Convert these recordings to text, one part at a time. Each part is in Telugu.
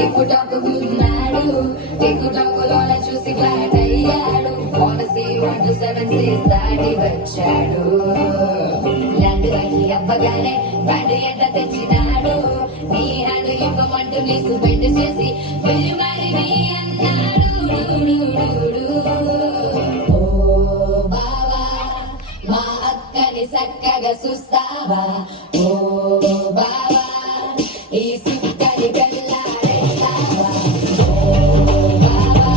టిక్కు టాకున్నాడు టిక్కు టాకులోన చూసి ఫ్లాట్ అయ్యాడు పాలసీ 1 to 7 6 దాటి వచ్చాడు ల్యాండ్ అయ్యి అవ్వగానే బ్యాటరీ ఎంత తెచ్చినాడు నీ హ్యాండ్ ఇవ్వమంటూ నీ సుబెండ్ చేసి వెళ్ళి మరి నీ అన్నాడు ఓ బావా మా అక్కని చక్కగా చూస్తావా ఓ బావా ఈ సుక్కని పెళ్ళాడేస్తావా ఓ బావా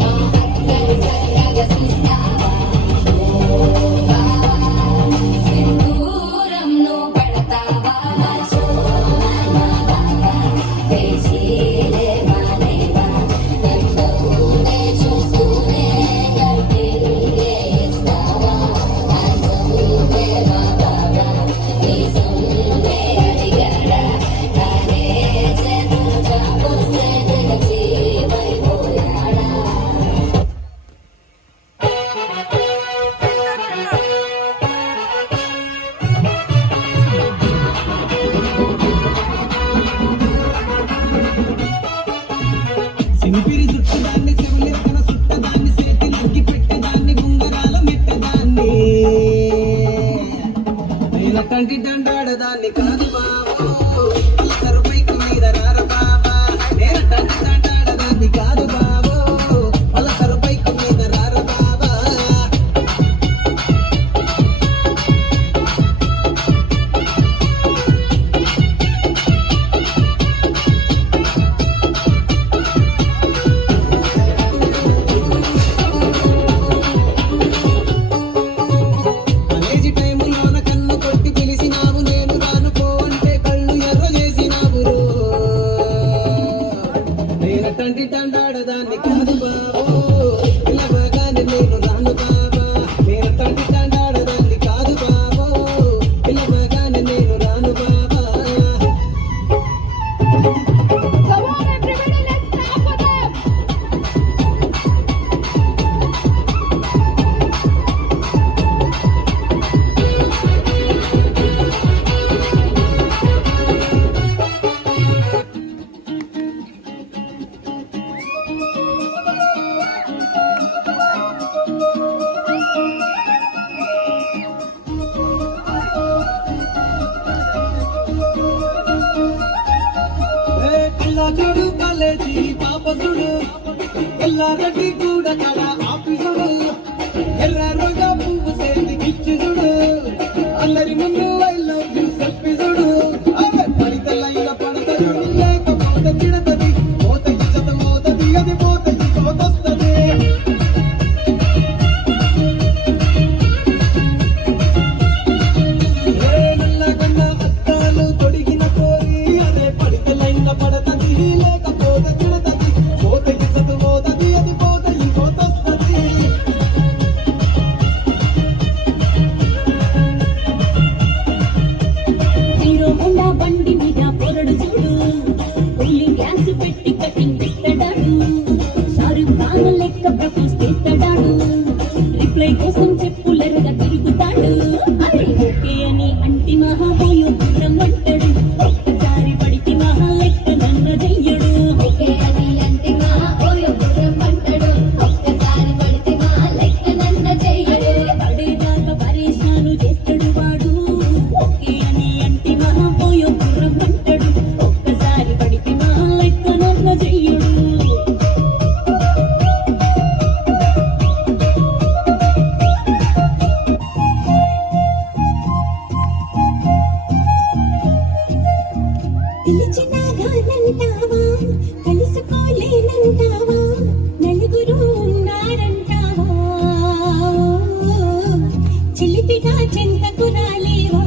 మా అక్కని చక్కగా చూస్తావా ఓ బావా సింధూరం నువ్వు పెడతావా మా బావా పేచీలే మానేవా నన్నునే చూస్తూనే గట్టిగే ఇస్తావా అంచమునే మా బావా నీ సొమ్మే అడిగాడా కానీ చేతులు చాపుస్తే జీవైపోయాడా సింపిరి చుట్టదాన్ని చెవులెక్కన చుట్టదాన్ని చేతి నగ్గి పెట్టేదాన్ని ఉంగరాల మెట్టదాన్ని నేను తంటి దండాడదాన్ని కాదు బాబు సరుపైకి మీద రార బాబా నేను తంటి దండాడదాన్ని కాదు బాబు అల సరుపైకి మీద రార బాబా కాలేజీ టైములోన కన్ను కొట్టి పిలిచినావు నేను రాను పో అంటే కళ్ళు ఎర్ర చేసినావు రో నేను తంటి తండాడదాన్ని కాదు బాబు ఇలా బాగానే నేను రాను బాబా నేను తంటి తండాడదాన్ని కాదు బాబు ఇలా బాగానే నేను రాను బాబా Come on everybody, let's clap for them. కళ్ళాచుడు కాలేజీ పాపసుడు ఎల్లారెడ్డి కూడా కడ ఆఫీసుడు ఎర్రారుగా పువ్వు సేతి గిచ్చుడు అందరి ముందు ఐ లవ్ యు సెల్ఫీసుడు పడితే లైల పడతడు లేకపోతే తిడతది పోత ఇచ్చత మోతది అది పోత ఇచ్చొస్తది నల్లగొండ అద్దాలు తొడిగిన కోరి అదే పడితే లైన్ల పడతది లేకపోతే తిడతది పోత ఇచ్చత మోతది అది పోత ఇంకొస్తది హీరో హోండా బండి మీద పొరడు చూడు పుల్లి గ్యాస్ పెట్టి కటింగ్ పెట్టడాడు షారుఖ్ ఖాన్ లెక్క ప్రపోజ్ చేస్తాడాడు రిప్లై కోసం చెప్పులెరగా తిరుగుతాడు అరే ఓకే అని అంటి మహాబోయో దూరం అంటాడు ఒక్కసారి పడితే మహా లెక్క నన్ను చెయ్యడు ఓకే అని అంటే మా ఓయో గుర్రం అంటాడు ఒక్కసారి పడితే మా లెక్క నన్న చెయ్యడు పడేదాకా పరేషాను చేస్తాడు వాడు ఓకే అని అంటి మహాబోయో దూరం అంటాడు ఒక్కసారి పడితే మహా లెక్క నన్ను చెయ్యడు పిలిచినాగానంటావా కలుసుకోలేనంటావా నలుగురు ఉన్నారంటావా చిలిపిగా చెంతకు రాలేవా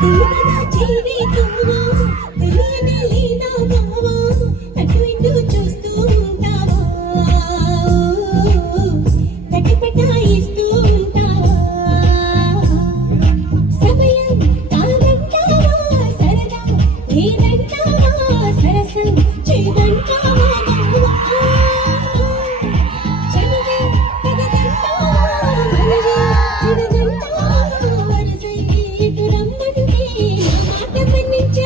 తెలియదా జీవితమా తెలియనే లేదా మావా అటు ఇటు చూస్తూ ఉంటావా తటపటాయిస్తూ ఉంటావా సమయం కాదంటావా సరదా లేదంటావా సరసం చేదంటావా మావా గమనించే